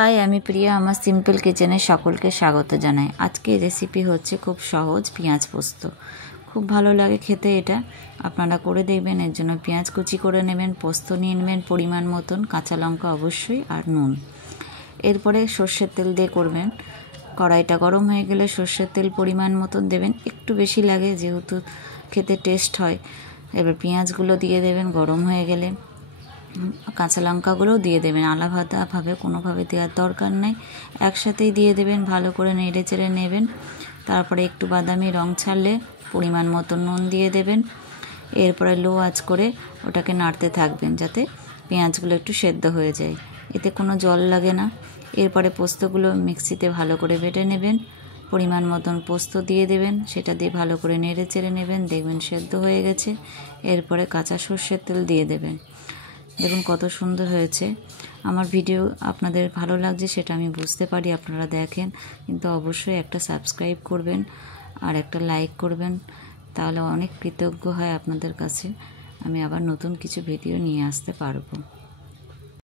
High, আমি প্রিয়া। আমার simple কিচেনে সকলকে স্বাগত জানাই। আজকে রেসিপি হচ্ছে খুব সহজ পেঁয়াজ পোস্ত। খুব ভালো লাগে খেতে এটা, আপনারা করে দেখবেন। এর জন্য পেঁয়াজ কুচি করে নেবেন, পোস্ত নিয়ে নেবেন পরিমাণ মতন, কাঁচা লঙ্কা অবশ্যই, আর নুন। এরপরে সর্ষের তেল দিয়ে করবেন। কড়াইটা গরম হয়ে গেলে সর্ষের তেল পরিমাণ মতন দেবেন, একটু বেশি লাগে যেহেতু খেতে টেস্ট হয়। এবার পেঁয়াজগুলো দিয়ে দেবেন। গরম হয়ে গেলে কাঁচা লঙ্কাগুলোও দিয়ে দেবেন, আলাদাভাবে কোনোভাবে দেওয়ার দরকার নেই, একসাথেই দিয়ে দেবেন। ভালো করে নেড়ে চেড়ে নেবেন। তারপরে একটু বাদামি রং ছাড়লে পরিমাণ মতো নুন দিয়ে দেবেন। এরপরে লো আঁচ করে ওটাকে নাড়তে থাকবেন যাতে পেঁয়াজগুলো একটু সেদ্ধ হয়ে যায়, এতে কোনো জল লাগে না। এরপরে পোস্তগুলো মিক্সিতে ভালো করে বেটে নেবেন, পরিমাণ মতন পোস্ত দিয়ে দেবেন, সেটা দিয়ে ভালো করে নেড়ে চেড়ে নেবেন, দেখবেন সেদ্ধ হয়ে গেছে। এরপরে কাঁচা সর্ষের তেল দিয়ে দেবেন। দেখুন কত সুন্দর হয়েছে। আমার ভিডিও আপনাদের ভালো লাগছে সেটা আমি বুঝতে পারি, আপনারা দেখেন, কিন্তু অবশ্যই একটা সাবস্ক্রাইব করবেন আর একটা লাইক করবেন, তাহলে অনেক কৃতজ্ঞ হয় আপনাদের কাছে। আমি আবার নতুন কিছু ভিডিও নিয়ে আসতে পারবো।